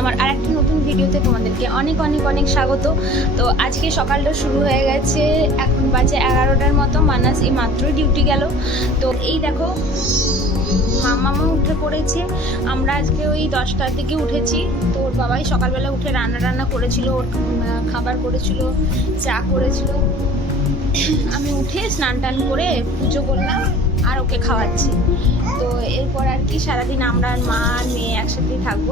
আমার আরেকটা নতুন ভিডিওতে তোমাদেরকে অনেক অনেক অনেক স্বাগত। তো আজকে সকালটা শুরু হয়ে গেছে, এখন বাজে এগারোটার মতো, মানাস এই মাত্রই ডিউটি গেল। তো এই দেখো, মামামা উঠে পড়েছে। আমরা আজকে ওই দশটার দিকে উঠেছি। তো ওর বাবাই সকালবেলা উঠে রান্না রান্না করেছিল, ওর খাবার করেছিল, চা করেছিল। আমি উঠে স্নান টান করে পুজো করলাম আর ওকে খাওয়াচ্ছি। তো এরপর আর কি সারাদিন আমরা আর মা আর মেয়ে একসাথেই থাকব।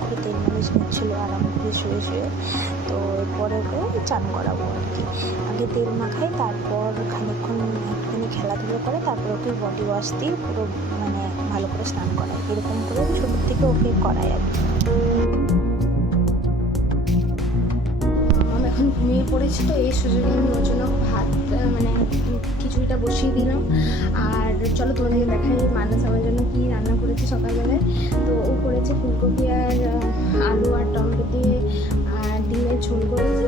করে তেল মালিশ আর আরাম করে শুয়ে শুয়ে তো এরপরে ওকে চান করাবো আর কি। আগে তেল মাখাই, তারপর খানিকক্ষণ একটুখানি খেলাধুলো করে, তারপর ওকে বডি ওয়াশ দিয়ে পুরো মানে ভালো করে স্নান করাই। এরকম করে ছোটোর থেকে ওকে করাই আর কি। ঘুমিয়ে পড়েছি তো, এই সুযোগে আমি ওর জন্য ভাত মানে খিচুড়িটা বসিয়ে দিলাম। আর চলো তোমাদেরকে দেখাই মানুষ আমার জন্য কী রান্না করেছে সকালবেলায়। তো ও করেছে ফুলকপি আর, আলু আর টমেটো দিয়ে, আর ডিমের ঝোল করেছে।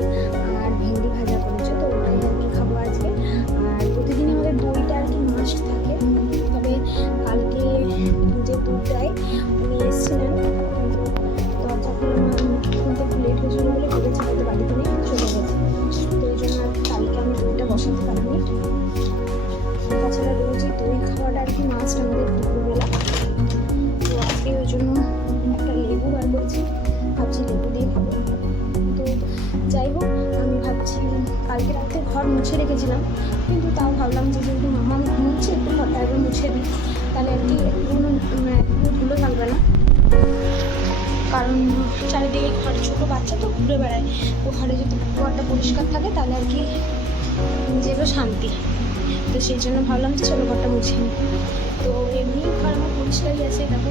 কালকে রাতে ঘর মুছে রেখেছিলাম। কিন্তু তাও ভাবলাম যে যেহেতু মামা মুছে একটু ঘরটা একবার মুছে দিই। তাহলে আর কি মানে ধুলো থাকবে না। কারণ চারিদিকে ঘর ছোটো বাচ্চা তো ঘুরে বেড়ায়। ঘরে যদি ঘরটা পরিষ্কার থাকে, তাহলে আর কি নিজেরও শান্তি। তো সেই জন্য ভাবলাম যে চলো ঘরটা মুছে নিই। তো এমনি ঘর আমার পরিষ্কারই আছে, দেখো।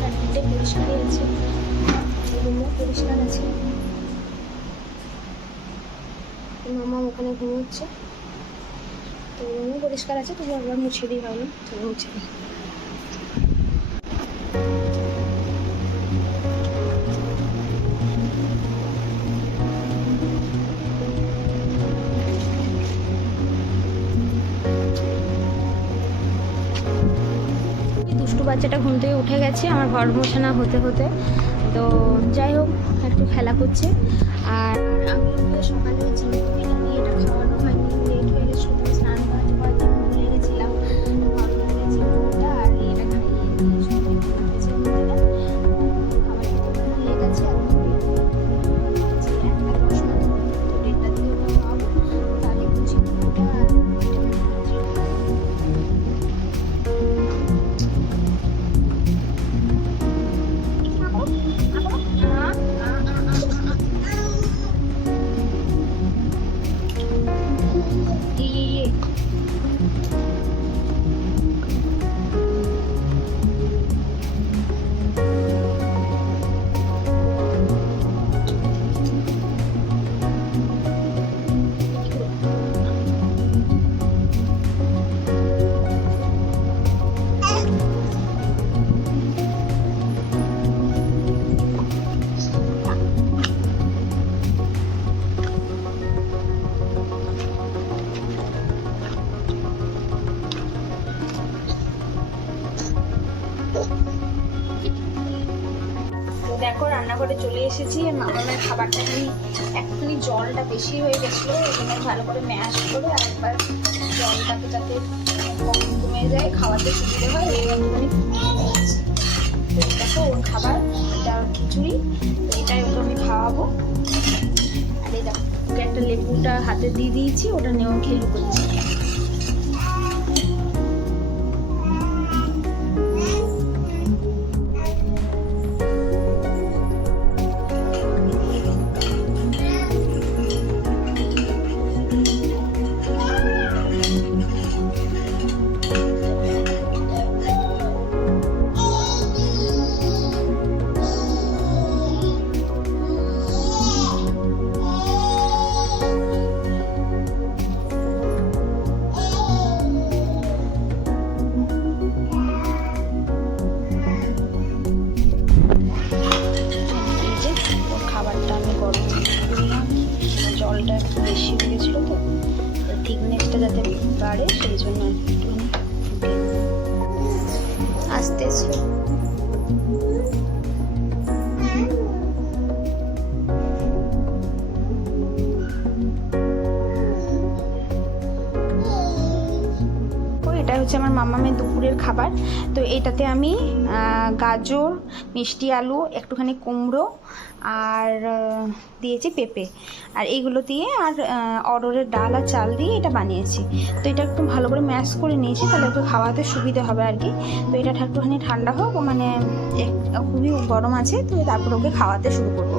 চারদিকটা পরিষ্কারই আছে। ওখানে ঘুমোচ্ছে। তো রুমও পরিষ্কার আছে, তবু একবার মুছে দিই ভাবলাম চলো মুছে দিই। বাচ্চাটা ঘুম থেকে উঠে গেছে, আমার ঘর মোছানা হতে হতে। তো যাই হোক, একটু খেলা করছে। আর আমি সকালে Bye. এসেছি আর মামামের খাবারটা আমি একটুখানি জলটা বেশি হয়ে গেছিল ওই জন্য ভালো করে ম্যাশ করে আর একবার জলটাকে যাতে কম কমে যায়, খাওয়াতে সুবিধে হয়, এই একটুখানি দেখো ওর খাবার, এটা খিচুড়ি এটাই ওকে আমি খাওয়াবো। আর এই দেখো, ওকে একটা লেবুটা হাতে দিয়ে দিয়েছি, ওটা নিয়েও খেলু করছি হচ্ছে আমার মামামের দুপুরের খাবার। তো এটাতে আমি গাজর মিষ্টি আলু একটুখানি কুমড়ো আর দিয়েছি পেঁপে। আর এইগুলো দিয়ে আর আহ, অরড়ের ডাল আর চাল দিয়ে এটা বানিয়েছি। তো এটা একটু ভালো করে ম্যাশ করে নিয়েছি তাহলে একটু খাওয়াতে সুবিধা হবে আর কি। তো এটা একটুখানি ঠান্ডা হোক মানে খুবই গরম আছে তো তারপর ওকে খাওয়াতে শুরু করব।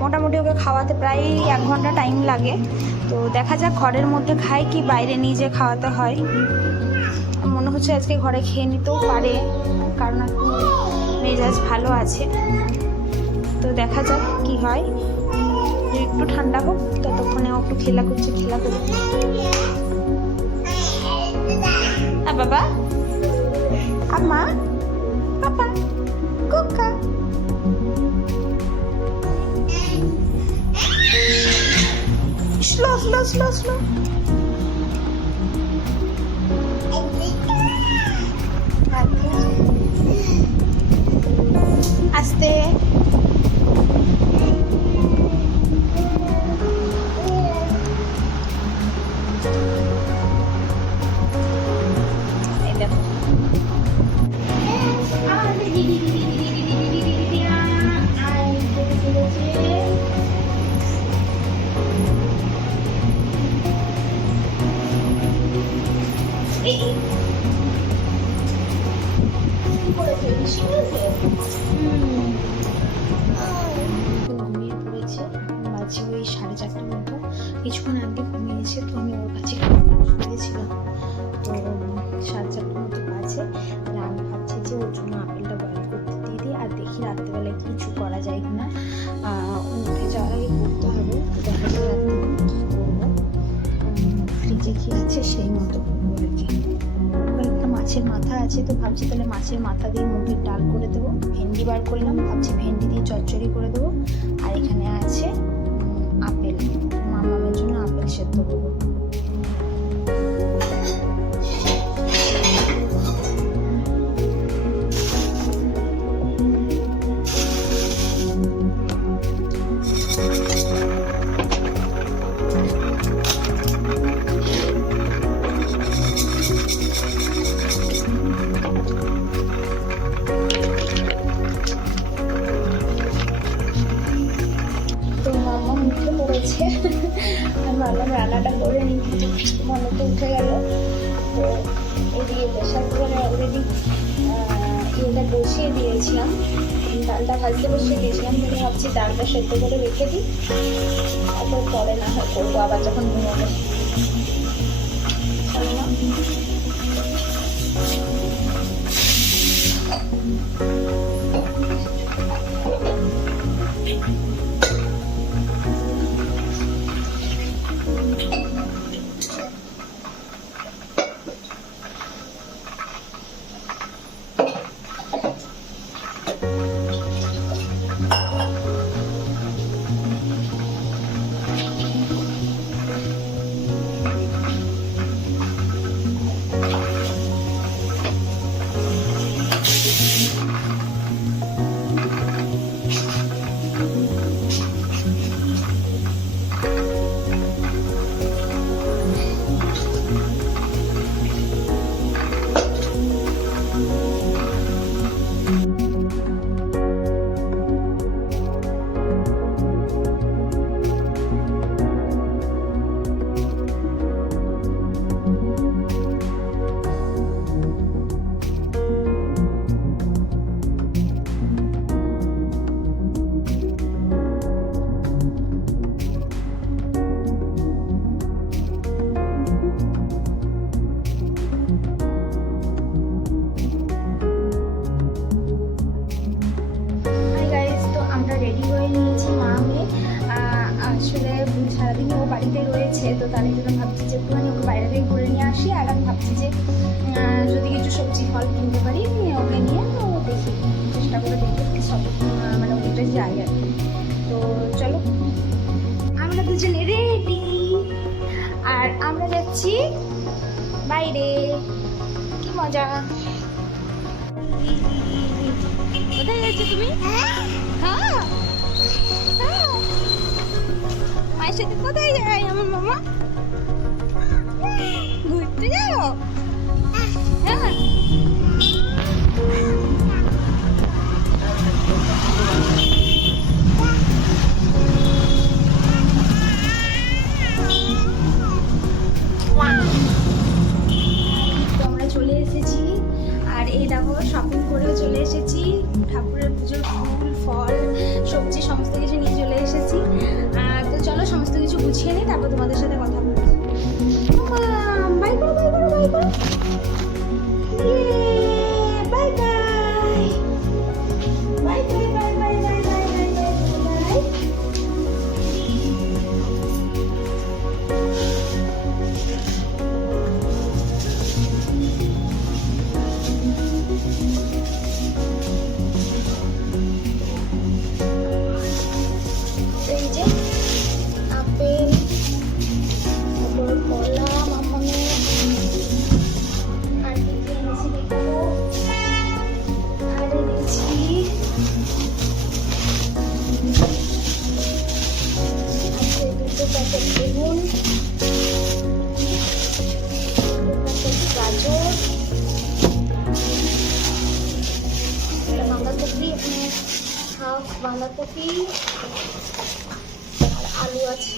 মোটামুটি ওকে খাওয়াতে প্রায় এক ঘণ্টা টাইম লাগে। তো দেখা যাক ঘরের মধ্যে খাই কি বাইরে নিয়ে যে খাওয়াতে হয়। মনে হচ্ছে আজকে ঘরে খেয়ে নিতেও পারে, কারণ এখন মেজাজ ভালো আছে। তো দেখা যাক কি হয়। একটু ঠান্ডা হোক, ততক্ষণে ও একটু খেলা করছে, খেলা করবে আ, বাবা। আম্মা পাপা। কোকা। স্লো স্লো স্লো স্লো আস্তে উঠে যাওয়ার আগে করতে হবে। দেখা কী আছে সেই মতো আর কি কয়েকটা মাছের মাথা আছে তো ভাবছি তাহলে মাছের মাথা দিয়ে মুগের ডাল করে দেবো। ভেন্ডি বার করলাম, ভাবছি ভেন্ডি দিয়ে চচ্চড়ি করে দেবো। আর এখানে আছে আপেল। মামামের জন্য আপেল। সেদ্ধ করব ডালটা সেদ্ধ করে রেখে দিই তারপর পরে না হয় করব, আবার যখন ঘুমাবো Thank না। নিয়েছি মা মেয়ে আসলে সারাদিন ও বাড়িতে রয়েছে তো তার জন্য ভাবছি যে একটুখানি ওকে বাইরে থেকে ঘুরে নিয়ে আসি আর আমি ভাবছি যে যদি কিছু সবজি ফল কিনতে পারি ওকে নিয়ে তো দেখি চেষ্টা করে দেখি সব মানে ওটা যাই আর। তো চলো আমরা দুজনে রেডি আর আমরা যাচ্ছি বাইরে। কি মজা। কোথায় যাচ্ছ তুমি? হ্যাঁ। Saya itu 妈 তারপর তোমাদের সাথে কথা আর আলু আছে।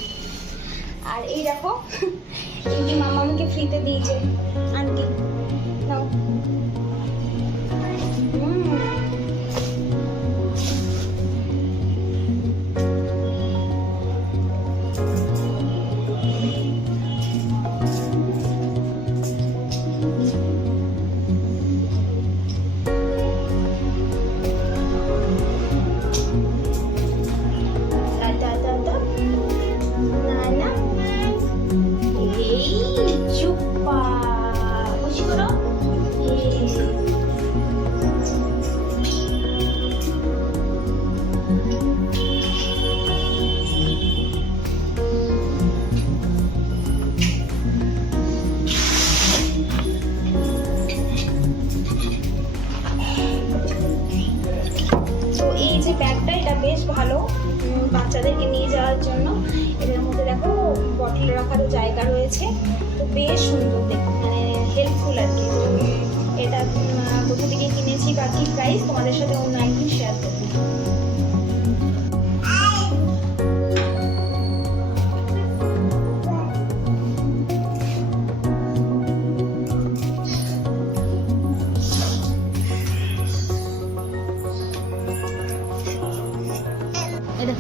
আর এই দেখো এই মামা আমাকে ফ্রিতে দিয়েছে। আন্টি নাও যাওয়ার জন্য। এদের মধ্যে দেখো বটল রাখারও জায়গা রয়েছে। তো বেশ সুন্দর দেখো মানে হেল্পফুল আর কি। এটা কোথা থেকে কিনেছি বা প্রাইস তোমাদের সাথে অন্য একদিন শেয়ার করব।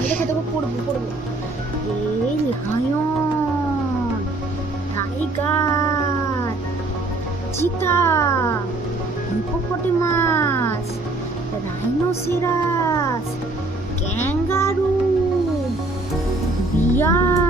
দেখো দেখো পড়ব পড়ব এই lion tiger cheetah hippopotamus rhinoceros kangaroo bear.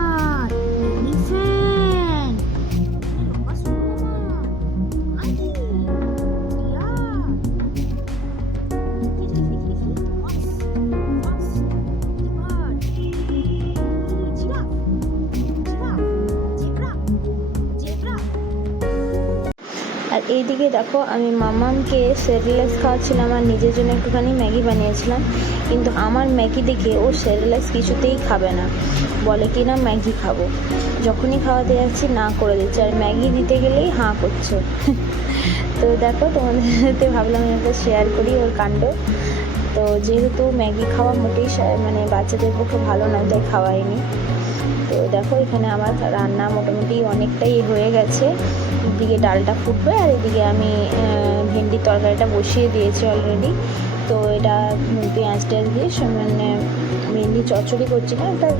এইদিকে দেখো, আমি মামামকে সেরিলাক্স খাওয়াচ্ছিলাম আর নিজের জন্য একটুখানি ম্যাগি বানিয়েছিলাম। কিন্তু আমার ম্যাগি দেখে ও সেরিলাক্স কিছুতেই খাবে না। বলে কি না, ম্যাগি খাব। যখনই খাওয়াতে যাচ্ছি, না করে দিচ্ছে। আর ম্যাগি দিতে গেলেই হাঁ করছে। তো দেখো, তোমাদের সাথে ভাবলাম একটা শেয়ার করি ওর কাণ্ড। তো যেহেতু ম্যাগি খাওয়া মোটেই মানে বাচ্চাদের পক্ষে ভালো নয়, তাই খাওয়াইনি। তো দেখো, এখানে আমার রান্না মোটামুটি অনেকটাই হয়ে গেছে। এদিকে ডালটা ফুটবে আর এদিকে আমি ভেন্ডির তরকারিটা বসিয়ে দিয়েছি অলরেডি তো এটা পেঁয়াজ টেয়াজ দিয়ে মানে ভেন্ডি চচ্চড়ি করছি না, এটা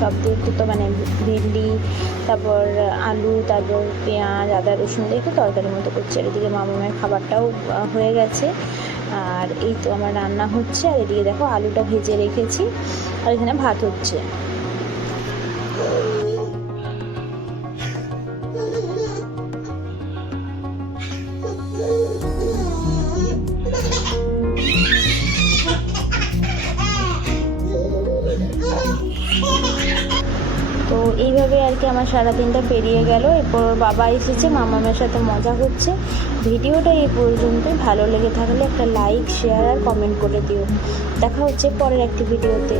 সব দিয়ে একটু তো মানে ভেন্ডি, তারপর আলু, তারপর পেঁয়াজ, আদা, রসুন দিয়ে একটু তরকারির মতো করছি। আর এদিকে মামামের খাবারটাও হয়ে গেছে। আর এই তো আমার রান্না হচ্ছে। আর এদিকে দেখো, আলুটা ভেজে রেখেছি। আর এখানে ভাত হচ্ছে। তো এইভাবে আর কি আমার সারাদিনটা পেরিয়ে গেল। এরপর বাবা এসেছে, মামামের সাথে মজা করছে ভিডিওটা এই পর্যন্তই। ভালো লেগে থাকলে একটা লাইক শেয়ার আর কমেন্ট করে দিও। দেখা হচ্ছে পরের একটি ভিডিওতে